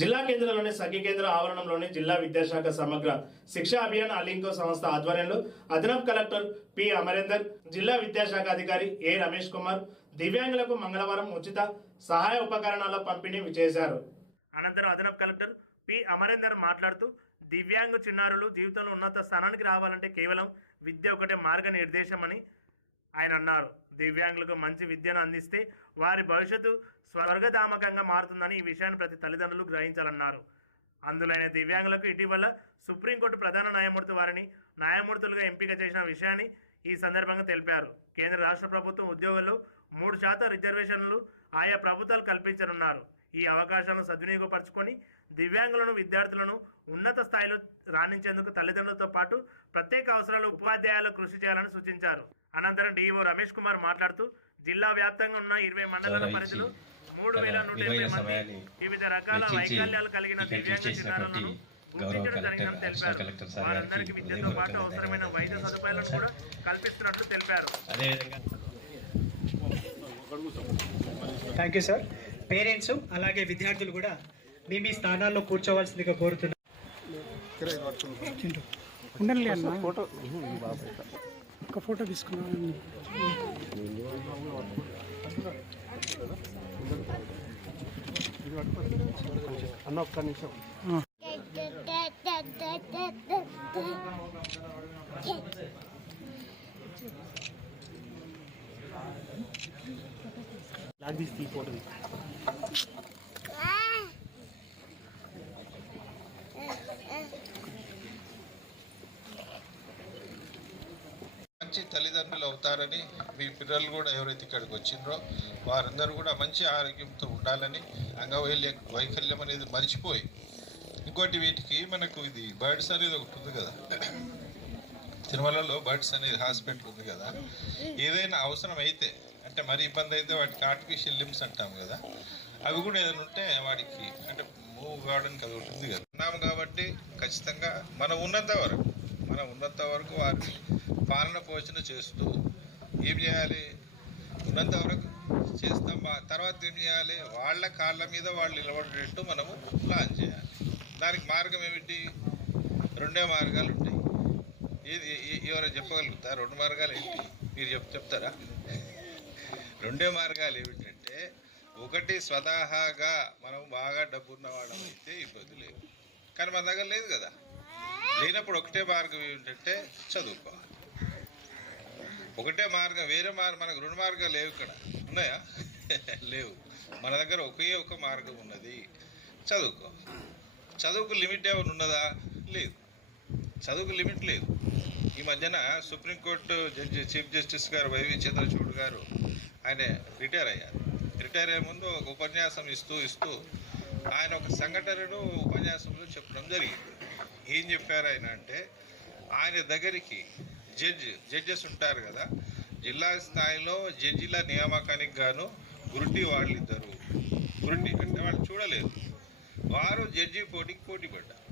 జిల్లా కేంద్రంలోని సఖీ కేంద్ర ఆవరణంలోని జిల్లా విద్యాశాఖ సమగ్ర శిక్షా అభియాన్ అలింకో సంస్థ ఆధ్వర్యంలో అదనపు కలెక్టర్ పి అమరేందర్ జిల్లా విద్యాశాఖ అధికారి ఏ రమేష్ కుమార్ దివ్యాంగులకు మంగళవారం ఉచిత సహాయ ఉపకరణాల పంపిణీ చేశారు. అనంతరం అదనపు కలెక్టర్ పి అమరేందర్ మాట్లాడుతూ దివ్యాంగ చిన్నారులు జీవితంలో ఉన్నత స్థానానికి రావాలంటే కేవలం విద్య ఒకటే మార్గనిర్దేశమని ఆయన అన్నారు. దివ్యాంగులకు మంచి విద్యను అందిస్తే వారి భవిష్యత్తు స్వర్గధామకంగా మారుతుందని ఈ విషయాన్ని ప్రతి తల్లిదండ్రులు గ్రహించాలన్నారు. అందులోని దివ్యాంగులకు ఇటీవల సుప్రీంకోర్టు ప్రధాన న్యాయమూర్తి వారిని న్యాయమూర్తులుగా ఎంపిక చేసిన విషయాన్ని ఈ సందర్భంగా తెలిపారు. కేంద్ర రాష్ట్ర ప్రభుత్వం ఉద్యోగులు మూడు శాతం రిజర్వేషన్లు ఆయా ప్రభుత్వాలు కల్పించనున్నారు. ఈ అవకాశాలను సద్వినియోగపరచుకొని దివ్యాంగులను విద్యార్థులను ఉన్నత స్థాయిలో రాణించేందుకు తల్లిదండ్రులతో పాటు ప్రత్యేక అవసరాలు ఉపాధ్యాయులు కృషి చేయాలని సూచించారు. అనంతరం డిఈఓ రమేష్ కుమార్ మాట్లాడుతూ జిల్లా వ్యాప్తంగా ఉన్న ఇరవై మండలాల పరిధిలో మూడు వేల నూట ఇరవై మంది వివిధ రకాల వైకల్యాలు కలిగిన దివ్యాంగ చిన్నారులను గౌరవ గుర్తించడం కలెక్టర్, జరిగిందని తెలిపారు. వారందరికీ గారికి విద్యతో పాటు అవసరమైన వైద్య సదుపాయాలను. కూడా కల్పిస్తున్నట్లు తెలిపారు. థ్యాంక్ యూ సార్ పేరెంట్స్ అలాగే విద్యార్థులు కూడా మీ మీ స్థానాల్లో కూర్చోవలసిందిగా కోరుతున్నాను ఉండండి అన్న. ఫోటో ఒక ఫోటో తీసుకున్నాను. అన్న ఒక్క నిమిషం. లాగ్ తీసి ఫోటో మంచి తల్లిదండ్రులు అవుతారని మీ పిల్లలు కూడా ఎవరైతే ఇక్కడికి వచ్చిండ్రో వారందరూ కూడా మంచి ఆరోగ్యంతో ఉండాలని అంగవైల్య వైకల్యం అనేది మర్చిపోయి ఇంకోటి వీటికి మనకు ఇది బర్డ్స్ అనేది ఒకటి ఉంది కదా. తిరుమలలో బర్డ్స్ అనేది హాస్పిటల్ ఉంది కదా. ఏదైనా అవసరం అయితే అంటే మరి ఇబ్బంది అయితే వాటికి ఆర్టిఫిషియల్ లిమ్స్ అంటాం కదా. అవి కూడా ఏదైనా ఉంటే వాడికి అంటే మూవ్ కావడానికి అది ఒకటి ఉంది కదా. ఉన్నాము కాబట్టి ఖచ్చితంగా మనం ఉన్నంత వరకు మనం ఉన్నంత వరకు వారిని పాలన పోషణ చేస్తూ ఏం చేయాలి? ఉన్నంత వరకు చేస్తాం. తర్వాత ఏం చేయాలి? వాళ్ళ కాళ్ళ మీద వాళ్ళు నిలబడేటట్టు మనము ప్లాన్ చేయాలి. దానికి మార్గం ఏమిటి? రెండే మార్గాలు ఉంటాయి. ఏది ఎవరైనా చెప్పగలుగుతా రెండు మార్గాలు ఏంటి? మీరు చెప్ చెప్తారా? రెండే మార్గాలు ఏమిటంటే ఒకటి స్వతహాగా మనం బాగా డబ్బున్న వాళ్ళం అయితే ఇబ్బంది లేదు. కానీ మన దగ్గర లేదు కదా. లేనప్పుడు ఒకటే మార్గం ఏమిటంటే చదువుకోవాలి. ఒకటే మార్గం వేరే మార్గం మనకు రెండు మార్గాలు లేవు ఇక్కడ. ఉన్నాయా? లేవు. మన దగ్గర ఒకే ఒక మార్గం ఉన్నది. చదువుకో. చదువుకు లిమిట్ ఏమైనా ఉన్నదా? లేదు. చదువుకు లిమిట్ లేదు. ఈ మధ్యన supreme court judge chief justice గారు వైవి చంద్రచూడ్ గారు ఆయన రిటైర్ అయ్యారు. రిటైర్ అయ్యే ముందు ఒక ఉపన్యాసం ఇస్తూ ఇస్తూ ఆయన ఒక సంఘటనను ఉపన్యాసంలో చెప్పడం జరిగింది. ఏం చెప్పారు ఆయన అంటే ఆయన దగ్గరికి జడ్జి జడ్జెస్ ఉంటారు కదా జిల్లా స్థాయిలో జడ్జిల నియామకానికి గాను గురుటి వాళ్ళు ఇద్దరు గురుటి అంటే వాళ్ళు చూడలేదు. వారు జడ్జి పోటీకి పోటీ పడ్డారు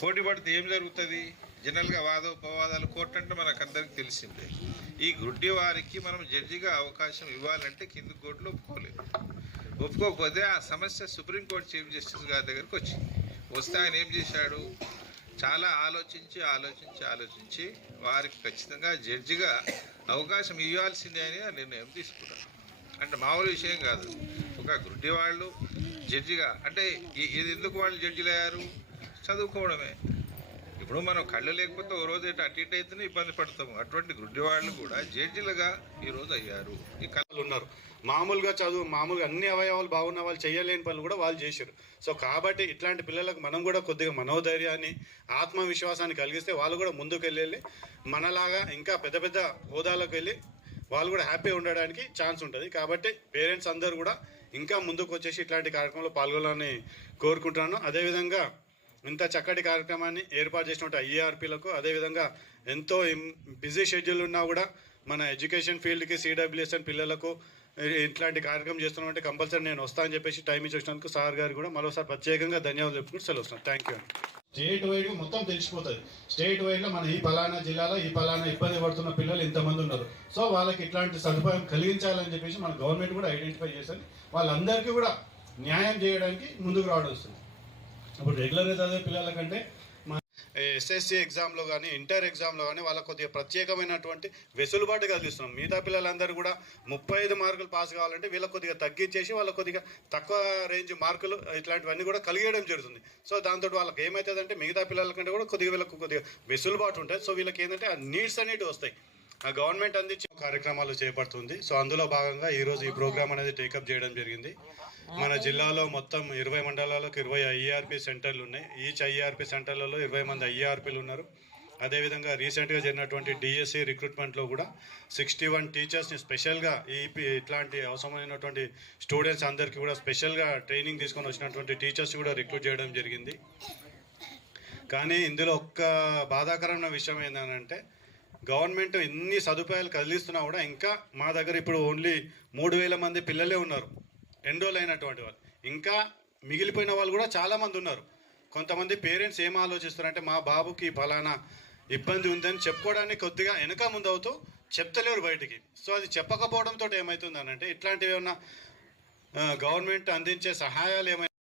పోటీ పడితే ఏం జరుగుతుంది? జనరల్గా వాదోపవాదాలు కోర్టు అంటే మనకు అందరికి తెలిసిందే. ఈ గుడ్డి వారికి మనం జడ్జిగా అవకాశం ఇవ్వాలంటే కింది కోర్టులో ఒప్పుకోలేదు. ఒప్పుకోకపోతే ఆ సమస్య సుప్రీంకోర్టు చీఫ్ జస్టిస్ గారి దగ్గరికి వచ్చింది. వస్తే ఆయన ఏం చేశాడు? చాలా ఆలోచించి ఆలోచించి ఆలోచించి వారికి ఖచ్చితంగా జడ్జిగా అవకాశం ఇవ్వాల్సిందే అని ఆ నిర్ణయం తీసుకున్నారు. అంటే మామూలు విషయం కాదు. ఒక గుడ్డి వాళ్ళు జడ్జిగా అంటే ఇది ఎందుకు వాళ్ళు జడ్జిలు అయ్యారు చదువుకోవడమే. ఇప్పుడు మనం కళ్ళు లేకపోతే ఓ రోజు అటు ఇటు అయితేనే ఇబ్బంది పడతాము. అటువంటి గుడ్డి వాళ్ళు కూడా జడ్జిలుగా ఈరోజు అయ్యారు. ఈ కళ ఉన్నారు. మామూలుగా చదువు మామూలుగా అన్ని అవయవాలు బాగున్న వాళ్ళు చేయలేని పనులు కూడా వాళ్ళు చేశారు. సో కాబట్టి ఇట్లాంటి పిల్లలకు మనం కూడా కొద్దిగా మనోధైర్యాన్ని ఆత్మవిశ్వాసాన్ని కలిగిస్తే వాళ్ళు కూడా ముందుకు వెళ్ళి మనలాగా ఇంకా పెద్ద పెద్ద హోదాలకు వెళ్ళి వాళ్ళు కూడా హ్యాపీ ఉండడానికి ఛాన్స్ ఉంటుంది. కాబట్టి పేరెంట్స్ అందరూ కూడా ఇంకా ముందుకు వచ్చేసి ఇట్లాంటి కార్యక్రమంలో పాల్గొనాలని కోరుకుంటున్నాను. అదేవిధంగా ఇంత చక్కటి కార్యక్రమాన్ని ఏర్పాటు చేసినటువంటి ఐఏఆర్పీలకు అదేవిధంగా ఎంతో బిజీ షెడ్యూల్ ఉన్నా కూడా మన ఎడ్యుకేషన్ ఫీల్డ్కి సిడబ్ల్యూఎస్ఎన్ పిల్లలకు ఇట్లాంటి కార్యక్రమం చేస్తున్నామంటే కంపల్సరీ నేను వస్తా అని చెప్పేసి టైం ఇచ్చి వచ్చినందుకు సార్ గారు కూడా మరోసారి ప్రత్యేకంగా ధన్యవాదాలు చెప్పుకుంటూ సెలవు వస్తున్నాను థ్యాంక్ యూ స్టేట్ వైడ్ మొత్తం తెలిసిపోతుంది. స్టేట్ వైడ్లో మన ఈ పలానా జిల్లాలో ఈ పలానా ఇబ్బంది పడుతున్న పిల్లలు ఇంతమంది ఉన్నారు. సో వాళ్ళకి ఇట్లాంటి సదుపాయం కలిగించాలని చెప్పేసి మన గవర్నమెంట్ కూడా ఐడెంటిఫై చేస్తుంది వాళ్ళందరికీ కూడా న్యాయం చేయడానికి ముందుకు రావడం వస్తుంది. ఇప్పుడు రెగ్యులర్గా చదివే పిల్లల కంటే ఎస్ఎస్సి ఎగ్జామ్లో కానీ ఇంటర్ ఎగ్జామ్లో కానీ వాళ్ళకి కొద్దిగా ప్రత్యేకమైనటువంటి వెసులుబాటు కలిగిస్తున్నాం. మిగతా పిల్లలందరూ కూడా ముప్పై ఐదు మార్కులు పాస్ కావాలంటే వీళ్ళకి కొద్దిగా తగ్గించేసి వాళ్ళకి కొద్దిగా తక్కువ రేంజ్ మార్కులు ఇట్లాంటివన్నీ కూడా కలిగేయడం జరుగుతుంది. సో దాంతో వాళ్ళకి ఏమవుతుందంటే మిగతా పిల్లల కంటే కూడా కొద్దిగా వీళ్ళకి కొద్దిగా వెసులుబాటు ఉంటుంది. సో వీళ్ళకి ఏంటంటే ఆ నీడ్స్ అనేవి వస్తాయి. ఆ గవర్నమెంట్ అందించే కార్యక్రమాలు చేపడుతుంది. సో అందులో భాగంగా ఈరోజు ఈ ప్రోగ్రామ్ అనేది టేకప్ చేయడం జరిగింది. మన జిల్లాలో మొత్తం ఇరవై మండలాలకు ఇరవై ఐఆర్పి సెంటర్లు ఉన్నాయి. ఈచ్ ఐఆర్పి సెంటర్లలో ఇరవై మంది ఐఆర్పీలు ఉన్నారు. అదేవిధంగా రీసెంట్గా జరిగినటువంటి డిఎస్సి రిక్రూట్మెంట్లో కూడా సిక్స్టీ వన్ టీచర్స్ని స్పెషల్గా ఈ ఇట్లాంటి అవసరమైనటువంటి స్టూడెంట్స్ అందరికీ కూడా స్పెషల్గా ట్రైనింగ్ తీసుకొని వచ్చినటువంటి టీచర్స్ కూడా రిక్రూట్ చేయడం జరిగింది. కానీ ఇందులో ఒక్క బాధాకరమైన విషయం ఏంటంటే గవర్నమెంట్ ఎన్ని సదుపాయాలు కలిగిస్తున్నా కూడా ఇంకా మా దగ్గర ఇప్పుడు ఓన్లీ మూడు వేల మంది పిల్లలే ఉన్నారు. ఎన్రోల్ అయినటువంటి వాళ్ళు. ఇంకా మిగిలిపోయిన వాళ్ళు కూడా చాలామంది ఉన్నారు. కొంతమంది పేరెంట్స్ ఏం ఆలోచిస్తారంటే మా బాబుకి ఫలానా ఇబ్బంది ఉందని చెప్పుకోవడానికి కొద్దిగా వెనక ముందు అవుతూ చెప్తలేరు బయటికి. సో అది చెప్పకపోవడంతో ఏమవుతుంది అంటే ఇట్లాంటివి ఏమన్నా గవర్నమెంట్ అందించే సహాయాలు ఏమైనా